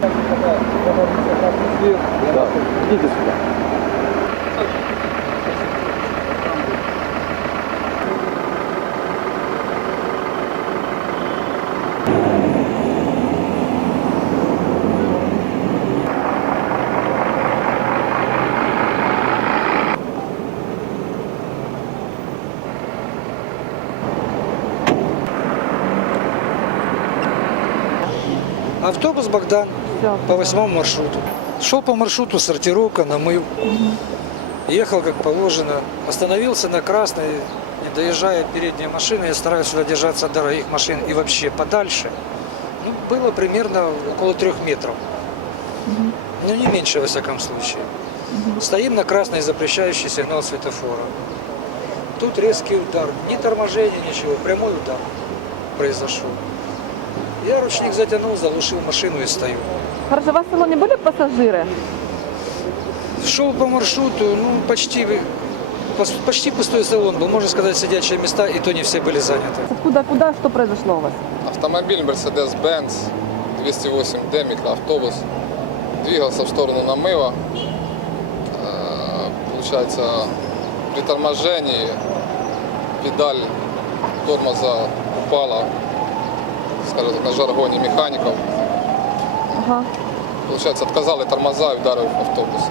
Идите сюда. Автобус Богдан. По восьмому маршруту. Шел по маршруту сортировка, намыл. Ехал как положено. Остановился на красной, не доезжая передняя машина. Я стараюсь всегда держаться от дорогих машин и вообще подальше. Ну, было примерно около трех метров. Ну, не меньше, во всяком случае. Стоим на красной, запрещающий сигнал светофора. Тут резкий удар. Ни торможения, ничего. Прямой удар произошел. Я ручник затянул, заглушил машину и стою. Хорошо, у вас в салоне были пассажиры? Шел по маршруту, ну, почти, почти пустой салон был. Можно сказать, сидячие места, и то не все были заняты. Откуда, куда, что произошло у вас? Автомобиль Mercedes-Benz 208D, микроавтобус, двигался в сторону намыва. Э, Получается, при торможении педаль тормоза упала, скажем так, на жаргоне механиков. Ага. Получается, отказали тормоза и ударив автобус.